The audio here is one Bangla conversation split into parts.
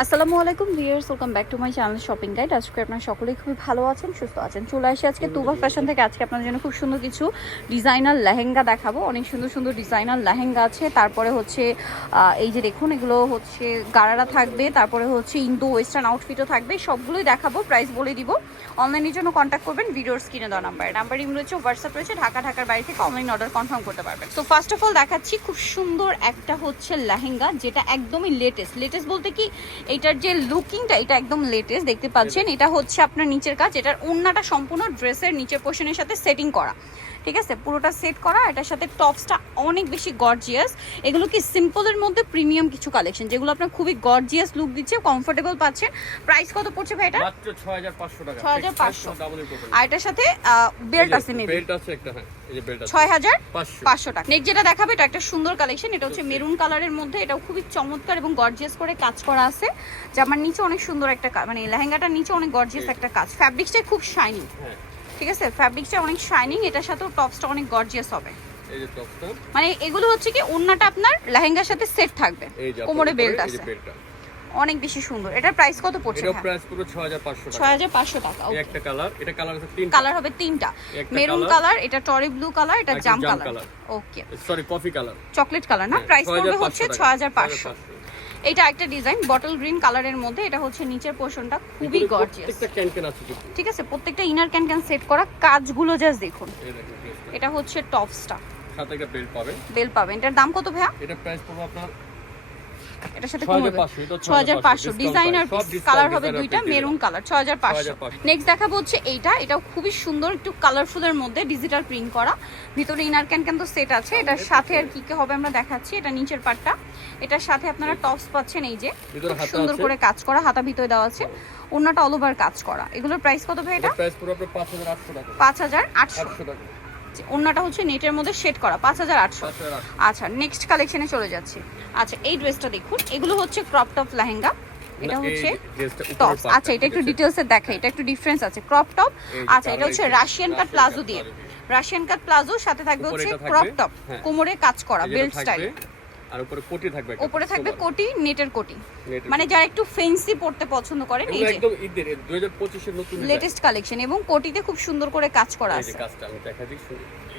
আসসালামু আলাইকুম viewers, welcome back to my channel shopping guide. আজকে আপনারা সকলেই খুবই ভালো আছেন, সুস্থ আছেন। চলে আসি আজকে তুবা ফ্যাশন থেকে। আজকে আপনাদের জন্য খুব সুন্দর কিছু ডিজাইনার লেহেঙ্গা দেখাবো। অনেক সুন্দর সুন্দর ডিজাইনার লেহেঙ্গা আছে। তারপরে হচ্ছে এই যে দেখুন, এগুলো হচ্ছে গারারা থাকবে, তারপরে হচ্ছে ইন্দো ওয়েস্টার্ন আউটফিটও থাকবে। সবগুলোই দেখাবো, প্রাইস বলে দিব। অনলাইনের জন্য কন্ট্যাক্ট করবেন ভিডিওর স্ক্রিনে দেওয়া নাম্বার ইম রয়েছে, হোয়াটসঅ্যাপ রয়েছে। ঢাকার বাইরে থেকে অনলাইন অর্ডার কনফার্ম করতে পারবেন। তো ফার্স্ট অফ অল দেখাচ্ছি খুব সুন্দর একটা হচ্ছে লেহেঙ্গা, যেটা একদমই লেটেস্ট বলতে কি এইটার যে লুকিংটা এটা একদম লেটেস্ট দেখতে পাচ্ছেন। এটা হচ্ছে আপনার নিচের কাজ, এটার ওড়নাটা সম্পূর্ণ ড্রেসের নিচের পোর্শনের সাথে সেটিং করা, ঠিক আছে, পুরোটা সেট করা। এটার সাথে টপসটা অনেক বেশি গর্জিয়াস। এগুলো কি সিম্পলের মধ্যে প্রিমিয়াম কিছু কালেকশন, যেগুলো আপনার খুবই গর্জিয়াস লুক দিচ্ছে, কমফোর্টেবল পাচ্ছেন। প্রাইস কত পড়ছে ভাই এটা? মাত্র 6500 টাকা। 6500। আর এটার সাথে বেল্ট আছে, মেবি বেল্ট আছে একটা, হ্যাঁ এই যে বেল্ট আছে 6500 টাকা। নেক্সট যেটা দেখাবে এটা একটা সুন্দর কালেকশন। এটা হচ্ছে মেরুন কালারের মধ্যে, এটাও খুবই চমৎকার এবং গর্জিয়াস করে কাজ করা আছে। জামার নিচে অনেক সুন্দর একটা মানে লেহেঙ্গাটার নিচে অনেক গর্জিয়াস একটা কাজ। ফ্যাব্রিক্সটা খুব শাইনিং, ঠিক আছে, ফ্যাব্রিক্সটা অনেক শাইনিং। এটার সাথেও টপসটা অনেক গর্জিয়াস হবে। এই যে টপসটা, মানে এগুলো হচ্ছে কি ওন্নাটা আপনার লেহেঙ্গার সাথে সেট থাকবে, কোমরে বেল্ট আছে, অনেক বেশি সুন্দর। এটার প্রাইস কত পড়ছে? এটা প্রাইস পুরো 6500 টাকা। 6500 টাকা। এই একটা কালার, এটা কালার আছে তিনটা, কালার হবে তিনটা, মেরুন কালার, এটা টরি ব্লু কালার, এটা জাম colour, okay sorry coffee colour, chocolate colour না। প্রাইস পড়বে হচ্ছে 6500। এটা একটা ডিজাইন বটল গ্রিন কালারের মধ্যে, এটা হচ্ছে নিচের পোরশনটা খুবই গর্জিয়াস, প্রত্যেকটা ক্যান আছে, ঠিক আছে, প্রত্যেকটা ইনার ক্যান সেট করা, কাজগুলো জাস্ট দেখুন। এটা হচ্ছে টপসটা, সাথে একটা বেল্ট পাবেন। এটার দাম কত ভাইয়া? এটা প্রাইস পড়বে আপনার এটার সাথে 6500। ডিজাইনার কালার হবে দুইটা, মেরুন কালার 6500। নেক্সট দেখাবো হচ্ছে এটাও খুবই সুন্দর, একটু কালারফুলের মধ্যে ডিজিটাল প্রিন্ট করা, ভিতরে ইনার ক্যান তো সেট আছে। এটার সাথে আর কি কি হবে আমরা দেখাচ্ছি। এটা নিচের পার্টটা, এটার সাথে আপনারা টপস পাচ্ছেন, এই যে সুন্দর করে কাজ করা, হাতা ভিতরে দেওয়া আছে, ওন্নাটা অল ওভার কাজ করা। এগুলোর প্রাইস কত ভাই? এটা প্রাইস পুরো আপনার 5800 টাকা। 5800 টাকা। ওন্নাটা হচ্ছে নেটের মধ্যে সেট করা, 5800। আচ্ছা, নেক্সট কালেকশনে চলে যাচ্ছি। আচ্ছা, এই ড্রেসটা দেখুন, এগুলো হচ্ছে ক্রপ টপ লেহেঙ্গা, এটা হচ্ছে টপস। আচ্ছা, এটা একটু ডিটেইলসে দেখাই, এটা একটু ডিফারেন্স আছে, ক্রপ টপ। আচ্ছা, এটা হচ্ছে রাশিয়ান কাট প্লাজো দিয়ে, রাশিয়ান কাট প্লাজো, সাথে থাকবে হচ্ছে ক্রপ টপ, কোমরে কাজ করা, বেল্ট স্টাইল, আর উপরে কোটি থাকবে, উপরে থাকবে কোটি, নেটের কোটি। মানে যারা একটু ফ্যান্সি পড়তে পছন্দ করেন, এই যে একদম ঈদের 2025 এর নতুন লেটেস্ট কালেকশন, এবং কোটিতে খুব সুন্দর করে কাজ করা আছে। এই যে কাজটা আমি দেখা দিই,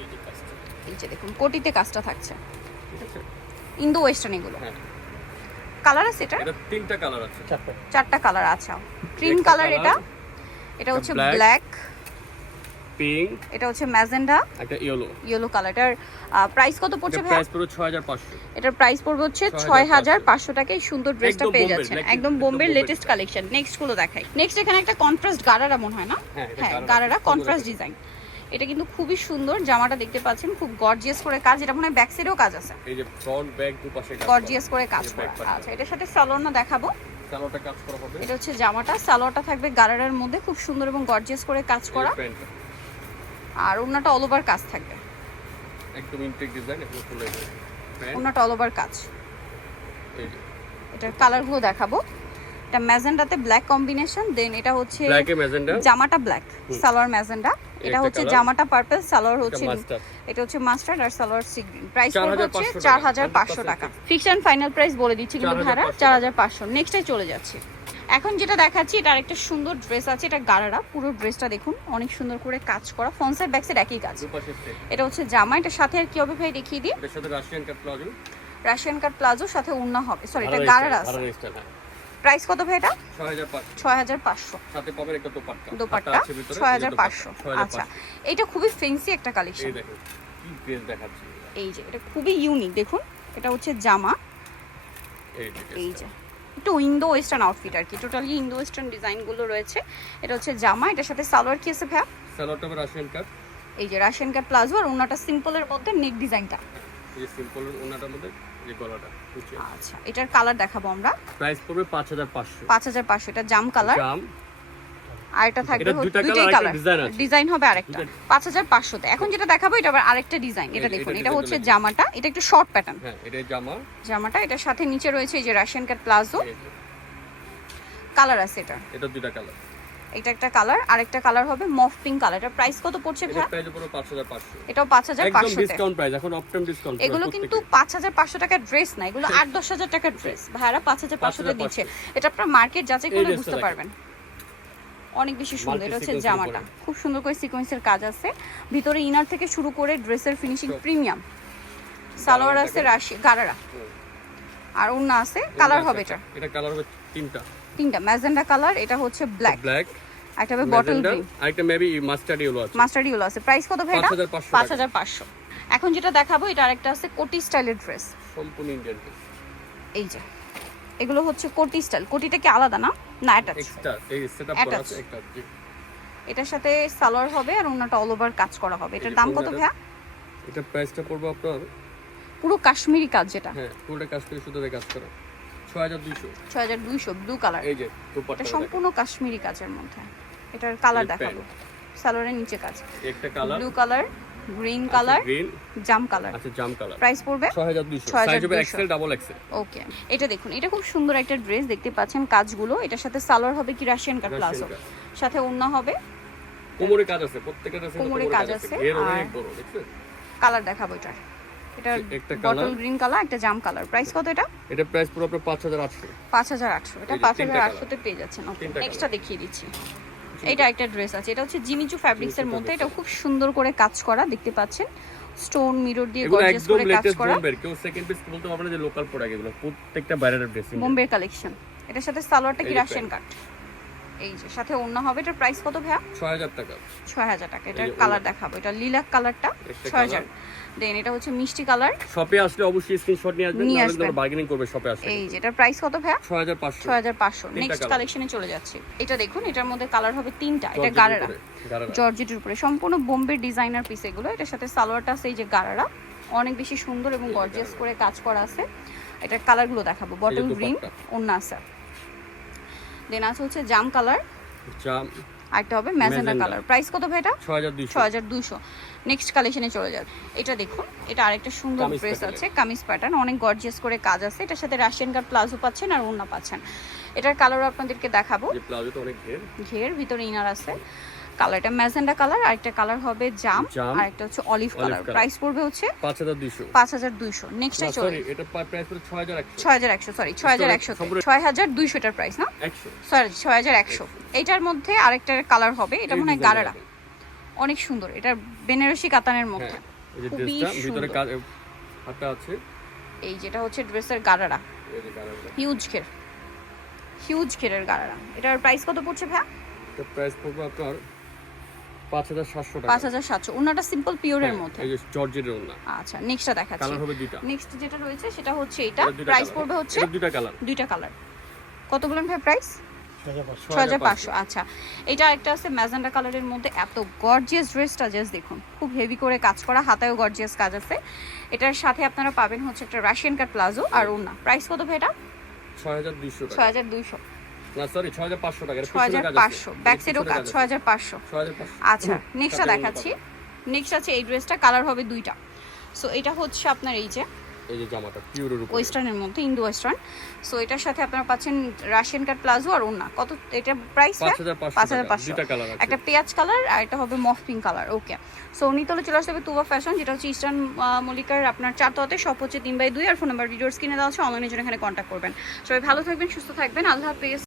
এই যে কাজটা, এই যে দেখুন কোটিতে কাজটা থাকছে, ঠিক আছে, ইন্দো ওয়েস্টার্ন। এগুলো হ্যাঁ কালার আছে, এটা তিনটা কালার আছে, চারটা কালার আছে। ক্রিম কালার, এটা হচ্ছে ব্ল্যাক, পিঙ্ক, এটা হচ্ছে ম্যাজেন্ডা, একটা ইয়েলো কালার। এটার প্রাইস কত পড়ছে ভাই? প্রাইস পুরো 6500। এটার প্রাইস পড়বে হচ্ছে 6500 টাকায়। সুন্দর ড্রেসটা পেয়ে যাচ্ছেন, একদম বোম্বের লেটেস্ট কালেকশন। নেক্সট গুলো দেখাই। নেক্সট এখানে একটা কন্ট্রাস্ট গারারা মনে হয় না? হ্যাঁ, গারারা কন্ট্রাস্ট ডিজাইন। এটা কিন্তু খুবই সুন্দর, জামাটা দেখতে পাচ্ছেন খুব গর্জিয়াস করে কাজ। এটা মনে হয় ব্যাক সাইডেও কাজ আছে, এই যে ফ্রন্ট ব্যাক দুপাশে কাজ গর্জিয়াস করে কাজ করা। আচ্ছা, এটার সাথে সালোয়ারটা দেখাবো, সালোয়ারটা কাজ করা হবে। এটা হচ্ছে জামাটা, সালোয়ারটা থাকবে গারারার মধ্যে, খুব সুন্দর এবং গর্জিয়াস করে কাজ করা, আর ওন্নাটা অল ওভার কাজ থাকবে, একদম ইনটেক ডিজাইন, একদম ফুল ওন্নাটা অল ওভার কাজ। এই যে এটার কালারগুলো দেখাবো। এটা ম্যাজেন্ডাতে ব্ল্যাক কম্বিনেশন, দেন এটা হচ্ছে ব্ল্যাক এ ম্যাজেন্ডা, জামাটা ব্ল্যাক, সালোয়ার ম্যাজেন্ডা, এটা হচ্ছে জামাটা পার্পল, সালোয়ার হচ্ছে এটা হচ্ছে মাস্টার্ড, আর সালোয়ার সি গ্রিন। প্রাইস হচ্ছে 4500 টাকা। ফিক্সড এন্ড ফাইনাল প্রাইস বলে দিচ্ছি কিন্তু ভাড়া 4500। নেক্সটে চলে যাচ্ছি। এখন যেটা দেখাচ্ছি, এটা আরেকটা সুন্দর ড্রেস আছে, এটা গারারা, পুরো ড্রেসটা দেখুন অনেক সুন্দর করে কাজ করা, ফ্রন্ট সাইড ব্যাক সাইড একই কাজ। এটা হচ্ছে জামা, এটার সাথে আর কি হবে ভাই দেখিয়ে দিই। এর সাথে রাশিয়ান কাট প্লাজো সাথে ওড়না হবে, সরি এটা গারারা আছে। প্রাইস কত ভাই? এটা 6500। সাথে পাবেন একটা দোপাট্টা 6500। আচ্ছা, এটা খুবই ফ্যান্সি একটা কালেকশন, এই দেখুন কি ড্রেস দেখাচ্ছি, এই যে এটা খুবই ইউনিক। দেখুন, এটা হচ্ছে জামা, এই যে একটু ইন্দো ওয়েস্টার্ন আউটফিট আর কি, টোটালি ইন্দো ওয়েস্টার্ন ডিজাইনগুলো রয়েছে। এটা হচ্ছে জামা, এটার সাথে সালোয়ার কি আছে ভাইয়া? সালোয়ারটা রাশিয়ান কাট, এই যে রাশিয়ান কাট প্লাজো, আর ওন্নাটা সিম্পলের মধ্যে নেক ডিজাইনটা, এই সিম্পল ওন্নাটার মধ্যে এই গলাটা। আচ্ছা, এটার কালার দেখাবো আমরা। প্রাইস পড়বে 5500। 5500। এটা জাম কালার, আর এটা থাকবে দুইটাই কালার, ডিজাইন হবে আরেকটা 5500 তে। এখন যেটা দেখাবো এটা আবার আরেকটা ডিজাইন, এটা দেখুন, এটা হচ্ছে জামাটা, এটা একটু শর্ট প্যাটার্ন, হ্যাঁ এটা জামাটা, এটার সাথে নিচে রয়েছে এই যে রাশিয়ান কাট প্লাজো, কালার আছে, এটা দুইটা কালার, এটা একটা কালার, আরেকটা কালার হবে মফ পিঙ্ক কালার। এটা প্রাইস কত পড়ছে এটা ভাইয়া? প্রাইস পুরো 5500। এটাও একদম 5500 তে। ডিসকাউন্ট প্রাইস, এখন অফ টাইম ডিসকাউন্ট। এগুলো কিন্তু 5500 টাকার ড্রেস না, এগুলো 8-10 হাজার টাকার ড্রেস। ভাইয়ারা 5500 তে দিচ্ছে। এটা আপনারা মার্কেট যাচাই করে ড্রেসটা বুঝতে দেখেন। পারবেন। অনেক বেশি সুন্দর। Multi এটা হচ্ছে sequence জামাটা, উপরে। খুব সুন্দর করে সিকোয়েন্সের কাজ আছে। ভিতরে ইনার থেকে শুরু করে ড্রেসের ফিনিশিং প্রিমিয়াম। সালোয়ার আছে রাশি গারারা, আর ওন্না আছে। কালার হবে এটা, এটা কালার হবে তিনটা ম্যাজেন্ডা কালার, এটা হচ্ছে ব্ল্যাক, ব্ল্যাক, একটা হবে বটল গ্রিন, আরেকটা মেবি মাস্টার্ড ইয়েলো আছে। মাস্টার্ড ইয়েলো আছে। প্রাইস কত ভাই এটা? 5500 5500। এখন যেটা দেখাবো এটা আরেকটা আছে কোটি স্টাইলের ড্রেস। সম্পূর্ণ ইন্ডিয়ান ড্রেস। এই যে এগুলো হচ্ছে কোটি স্টাইল। কোটিটা কি আলাদা না? না অ্যাটাচ। এক্সট্রা এই সেটআপ করা আছে একটা। এটার সাথে সালোয়ার হবে আর ওন্নাটা অল ওভার কাজ করা হবে। এটার দাম কত ভাইয়া? এটা প্রাইসটা পড়বে আপনার, পুরো কাশ্মীরি কাজ যেটা, হ্যাঁ পুরোটা কাশ্মীরি সুতোতে কাজ করা, 6200। 6200 ব্লু কালার। এই যে দুপাট্টা এটা সম্পূর্ণ কাশ্মীরি কাজের মধ্যে। এটার কালার এই দেখাবো। সালোয়ারের নিচে কাজ, একটা colour blue colour, green colour, green জাম কালার। আছে, জাম কালার। প্রাইস পড়বে 6200। 6200 সাইজ হবে এক্সেল ডাবল এক্সেল। ওকে। এটা দেখুন, এটা খুব সুন্দর একটা ড্রেস, দেখতে পাচ্ছেন কাজগুলো। এটার সাথে সালোয়ার হবে কি রাশিয়ান কাট প্লাজো, সাথে ওন্না হবে। কোমরে কাজ আছে, প্রত্যেকটা ড্রেসে কোমরে কাজ আছে, ঘের আর অনেক বড়, দেখছেন? কালার দেখাবো এটার। এটার একটা বটল কালার, গ্রিন কালার, একটা জাম কালার। প্রাইস কত এটা? এটা প্রাইস পুরো আপনার 5800। 5800। এটা এই যে তিনটা 5800 তে পেয়ে যাচ্ছেন। ওকে, তিনটা নেক্সটটা দেখিয়ে দিচ্ছি। এটা একটা ড্রেস আছে, এটা হচ্ছে জিমিচু ফ্যাব্রিক্স এর মধ্যে। এটা খুব সুন্দর করে কাজ করা, দেখতে পাচ্ছেন স্টোন মিরর দিয়ে এগুলো গর্জিয়াস একদম করে কাজ লেটেস্ট করা। বোম্বের, কেউ সেকেন্ড পিস বলতে পারবে না যে লোকাল প্রোডাক্ট, এগুলো প্রত্যেকটা বাইরের ড্রেসিং। বোম্বের কালেকশন। এটার সাথে সালোয়ারটা কি এই যে রাশিয়ান কাট। এই যে সাথে ওন্না হবে। এটার প্রাইস কত ভাইয়া? 6000 টাকা। 6000 টাকা। এটার এই যে কালার ওন্না। দেখাবো। এটা লিলাক কালারটা একটা 6000। দেন এটা হচ্ছে মিষ্টি কালার। শপে আসলে অবশ্যই স্ক্রিনশট নিয়ে আসবেন, নিয়ে নাহলে আসবেন। কিন্তু বার্গেনিং করবে শপে আসলে। এই যে এটার প্রাইস কত ভাইয়া? 6500। 6500। তিনটা নেক্সট colour। কালেকশনে চলে যাচ্ছে। এটা দেখুন, এটার মধ্যে কালার হবে তিনটা। এটা জর্জেটের গারারা, উপরে, গারারা। জর্জেটের উপরে সম্পূর্ণ বোম্বে ডিজাইনার পিস এগুলো। এটার সাথে সালোয়ারটা আছে এই যে গারারা, অনেক বেশি সুন্দর এবং গর্জিয়াস করে কাজ করা আছে। এটার কালারগুলো দেখাবো। বটল গ্রিন ওন্না আছে, দেন আছে হচ্ছে জাম কালার, জাম, আরেকটা হবে ম্যাজেন্ডা ম্যাজেন্ডা। কালার। প্রাইস কত ভাই এটা? 6200। 6200। নেক্সট কালেকশনে চলে যাবে। এটা দেখুন, এটা আরেকটা সুন্দর কামিজ ড্রেস প্যাটার্ন। আছে, কামিজ প্যাটার্ন, অনেক গর্জিয়াস করে কাজ আছে। এটার সাথে রাশিয়ান কাট প্লাজো পাচ্ছেন আর ওন্না পাচ্ছেন। এটার কালারও আপনাদেরকে দেখাবো। যে প্লাজোতে অনেক ঘের, ঘের, ভিতরে ইনার আছে। কালারটা ম্যাজেন্ডা কালার, আরেকটা কালার হবে জাম, জাম, আর একটা হচ্ছে অলিভ কালার। colour। প্রাইস পড়বে হচ্ছে 5200। 5200। নেক্সটে চলে সরি, এটা প্রাইস পুরো 6100। 6100, সরি 6100 সম্পূর্ণ- 6200 এটার প্রাইস না, 100। সরি 6100। এটার মধ্যে আরেকটার কালার হবে, এটা মনে হয় গারারা, অনেক সুন্দর। এটা বেনারসি কাতানের মধ্যে। হ্যাঁ, এই যে খুবই ড্রেসটা ভিতরে সুন্দর। কাজ হাতা আছে, এই যেটা হচ্ছে ড্রেসের গারারা, এই যে কালারটা। হিউজ ঘের, হিউজ ঘেরের গারারা। এটার প্রাইস কত পড়ছে ভাইয়া? এটা প্রাইস পড়বে আপনার 5700 টাকা। 5700। ওনাটা সিম্পল পিওরের হ্যাঁ, মধ্যে। এই যে জর্জেটের ওন্না। আচ্ছা, নেক্সটটা দেখাচ্ছি। কালার হবে দুইটা। নেক্সট যেটা রয়েছে সেটা হচ্ছে এটা। এটা দুইটা প্রাইস colour। পড়বে হচ্ছে এটা দুইটা কালার, দুইটা কালার। কত বলেন ভাই প্রাইস? 6500। 6500। আচ্ছা, এটা একটা আছে ম্যাজেন্ডা কালারের মধ্যে। এত গর্জিয়াস ড্রেসটা জাস্ট দেখুন, খুব হেভি করে কাজ করা, হাতায়ও গর্জিয়াস কাজ আছে। এটার সাথে আপনারা পাবেন হচ্ছে একটা রাশিয়ান কাট প্লাজো আর ওন্না। প্রাইস কত ভাই এটা? 6200 টাকা। 6200। না সরি, 6500 টাকা। এর পিছনে কাজ আছে। 6500। ব্যাক সাইডও পিছনে কাজ। আছে। 6500। 6500। আচ্ছা, নেক্সটটা দেখাচ্ছি। নেক্সট আছে এই ড্রেসটা, কালার হবে দুইটা। সো এটা হচ্ছে আপনার এই যে এই যে জামাটা পিওরের উপরে। ওয়েস্টার্নের মধ্যে, ইন্দো ওয়েস্টার্ন। সো এটার সাথে আপনারা পাচ্ছেন রাশিয়ান কাট প্লাজো আর ওন্না। কত এটা প্রাইস? 5500 দুইটা কালার আছে। একটা পেঁয়াজ কালার আর এটা হবে মফ পিঙ্ক কালার। ওকে। সো নিতলে চলে আসতে হবে তুবা ফ্যাশন, যেটা হচ্ছে ইস্টার্ন মল্লিকার আপনার 4 তলাতে, শপ হচ্ছে 3/2। আর ফোন নাম্বার ভিডিওর স্ক্রিনে দেওয়া আছে, অনলাইনের জন্য এখানে কন্ট্যাক্ট করবেন। সবাই ভালো থাকবেন, সুস্থ থাকবেন, আল্লাহ হাফেজ।